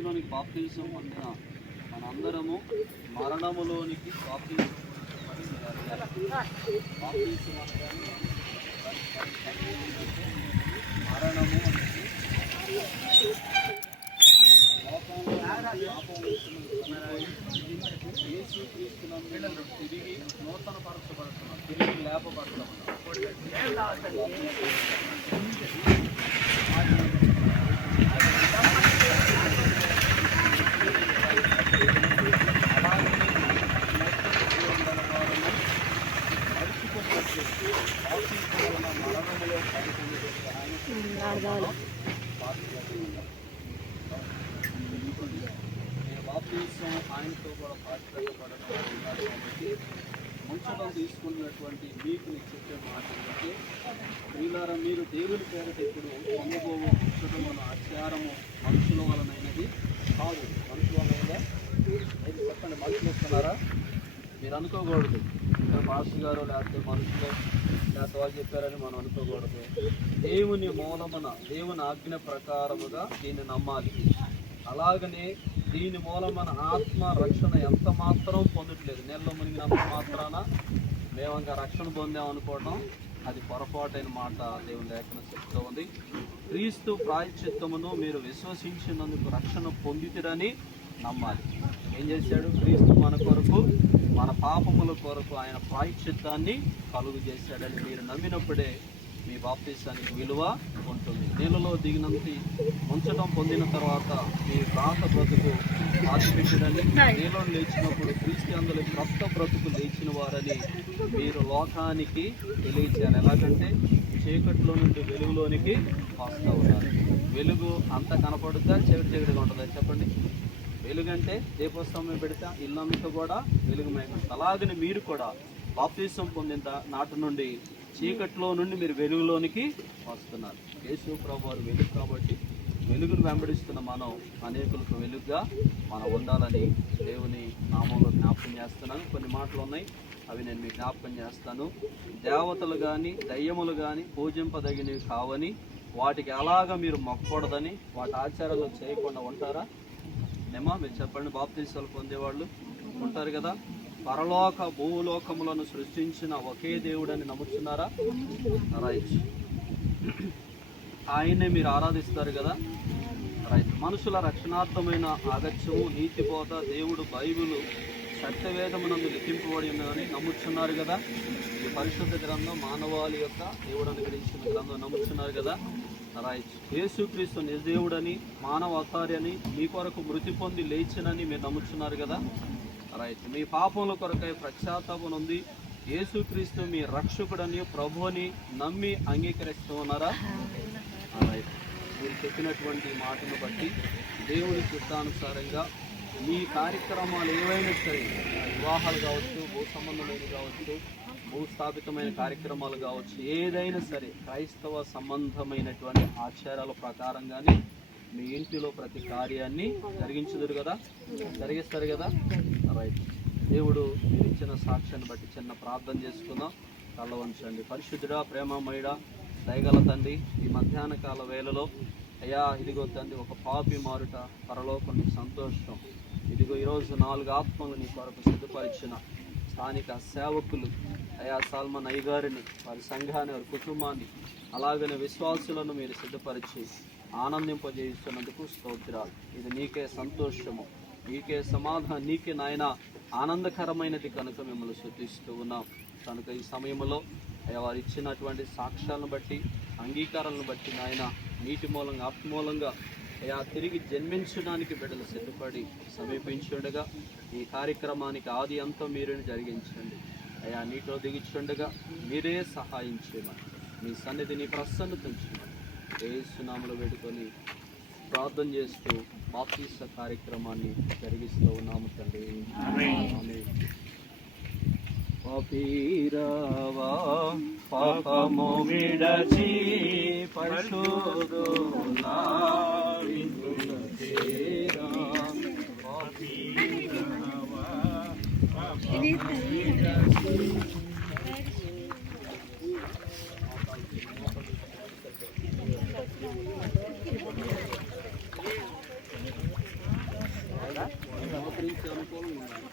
యేసుక్రీస్తులోనికి బాప్తిసం పొందిన మనందరము మరణములోనికి బాప్తిసం మరణము యేసుక్రీస్తునందు తిరిగి నూతన పరచబడుతున్నాం, తిరిగి లేపబడుతున్నాం. బాప్తిసం ఆయనతో కూడా పాటుపడడం ముంచడం తీసుకున్నటువంటి మీకు చెప్పే మాట ఏంటంటే, ప్రియులారా, మీరు దేవుని పేరిట ఇప్పుడు పొందబోవు ముంచడం మన ఆచారము మనుషుల వలనైనది కాదు. మనుషుల వలన ఏది చెప్పండి, మనుషులు వస్తున్నారా? మీరు అనుకోకూడదు ఇంకా పాస్టర్ గారు లేకపోతే మనుషులు లేకపోతే వాళ్ళు చెప్పారని మనం అనుకోకూడదు. దేవుని మూలమున దేవుని ఆజ్ఞ ప్రకారముగా దీన్ని నమ్మాలి. అలాగనే దీని మూలమున ఆత్మ రక్షణ ఎంత మాత్రం పొందట్లేదు. నెలలో మునిగినంత మాత్రాన మేము ఇంకా రక్షణ పొందామనుకోవడం అది పొరపాటైన మాట. దేవుని లేఖనం చెప్తూ ఉంది, క్రీస్తు ప్రాయశ్చిత్తమును మీరు విశ్వసించినందుకు రక్షణ పొందితిరని నమ్మాలి. ఏం చేశాడు? క్రీస్తు మన కొరకు, మన పాపముల కొరకు ఆయన ప్రాయశ్చిత్తాన్ని కలుగు చేశాడని మీరు నమ్మినప్పుడే మీ బాప్తిసానికి విలువ ఉంటుంది. నీళ్ళలో దిగినంత ఉంచడం పొందిన తర్వాత మీ ప్రాంత బ్రతుకు పాతిపెట్టడని, నీళ్ళలో లేచినప్పుడు క్రీస్తు అందులో క్రొత్త బ్రతుకు లేచిన వారని మీరు లోకానికి తెలియచేయాలి. ఎలాగంటే చీకట్లో నుండి వెలుగులోనికి వస్తూ ఉన్నారు. వెలుగు అంతా కనపడుతా చీకటిగా ఉంటుందా చెప్పండి? వెలుగంటే దీపోత్సవం పెడితే ఇల్లంతా కూడా వెలుగుమయం. అలాగని మీరు కూడా బాప్తిసం పొందిన నాటి నుండి చీకట్లో నుండి మీరు వెలుగులోనికి వస్తున్నారు. యేసు ప్రభువారు వెలుగు కాబట్టి వెలుగును వెంబడిస్తున్న మనం అనేకులకు వెలుగుగా మనం ఉండాలని దేవుని నామంలో జ్ఞాపకం చేస్తున్నాను. కొన్ని మాటలు ఉన్నాయి, అవి నేను మీకు జ్ఞాపకం చేస్తాను. దేవతలు కానీ దయ్యములు కానీ పూజింపదగినవి కావని, వాటికి ఎలాగ మీరు మొక్కకూడదని, వాటి ఆచారాలు చేయకుండా ఉంటారా? నేమా మీరు చెప్పండి. బాప్తిసాలు పొందేవాళ్ళు ఉంటారు కదా. పరలోక భూలోకములను సృష్టించిన ఒకే దేవుడని నమ్ముతున్నారా? రైట్. ఆయన్నే మీరు ఆరాధిస్తారు కదా. రైట్. మనుషుల రక్షణార్థమైన ఆగత్యము, నీతిబోధ, దేవుడు బైబిల్ సత్యవేదమునందు లిఖింపబడి ఉన్నదని నమ్ముతున్నారు కదా. ఈ పరిశుద్ధ గ్రంథం మానవాళి యొక్క దేవుడు అనుగ్రహించిన గ్రంథం నమ్ముతున్నారు కదా. రైట్. యేసుక్రీస్తు నిజదేవుడని, మానవ అవతారి అని, మీ కొరకు మృతి పొంది లేచినని మీరు నమ్ముతున్నారు కదా. రైట్. మీ పాపముల కొరకై పశ్చాత్తాపం ఉంది, యేసుక్రీస్తు మీ రక్షకుడని ప్రభువుని నమ్మి అంగీకరిస్తూ ఉన్నారా? రైట్. మీరు చెప్పినటువంటి మాటను బట్టి దేవుని చిత్తానుసారంగా మీ కార్యక్రమాలు ఏవైనా సరే, వివాహాలు కావచ్చు, భూ సంబంధమైనవి కావచ్చు, భూస్థాపితమైన కార్యక్రమాలు కావచ్చు, ఏదైనా సరే క్రైస్తవ సంబంధమైనటువంటి ఆచారాల ప్రకారంగానే మీ ఇంటిలో ప్రతి కార్యాన్ని జరిగించుదురు కదా, జరిగిస్తారు కదా. రైట్. దేవుడు మీరు ఇచ్చిన సాక్ష్యాన్ని బట్టి చిన్న ప్రార్థన చేసుకుందాం. కళ్ళ వంచండి. పరిశుద్ధుడా, ప్రేమమయుడా, దయగల తండ్రి, ఈ మధ్యాహ్న కాల వేళలో అయ్యా ఇదిగో తండ్రి ఒక పాపి మారుట పరలోకం సంతోషం. ఇదిగో ఈరోజు 4 ఆత్మలు నీ కొరకు సిద్ధపరిచిన స్థానిక సేవకులు అయ్యా సాల్మన్ అయ్యగారిని, వారి సంఘాన్ని, వారి కుటుంబాన్ని, అలాగనే విశ్వాసులను మీరు సిద్ధపరిచి ఆనందింపజేస్తున్నందుకు స్తోత్రాలు. ఇది నీకే సంతోషము, నీకే సమాధానం, నీకే నాయన ఆనందకరమైనది కనుక మిమ్మల్ని స్తుతిస్తూ ఉన్నాం. కనుక ఈ సమయంలో అయ్యా వారు ఇచ్చినటువంటి సాక్ష్యాలను బట్టి, అంగీకారాలను బట్టి నాయన నీటి మూలంగా ఆత్మ మూలంగా అయ్యా తిరిగి జన్మించడానికి బిడ్డలు సిద్ధపడి సమీపించుండగా ఈ కార్యక్రమానికి ఆది అంతం మీరు జరిగించండి. అయ్యా నీటిలో దిగిచుండగా మీరే సహాయం చేయమని, మీ సన్నిధిని ప్రసన్నత ఉంచమని యేసు నామములో వేడుకొని ప్రార్థన చేస్తూ బాప్తిస్మ కార్యక్రమాన్ని జరిగిస్తూ ఉన్నాము తండ్రి. ఆమేన్. పాపీరావా పాపము విడచి పరిశుద్ధులా విందుచేరా, పాపీరావా పాపము విడచి అంగీకరించి అనుకూలంగా ఉండాలి.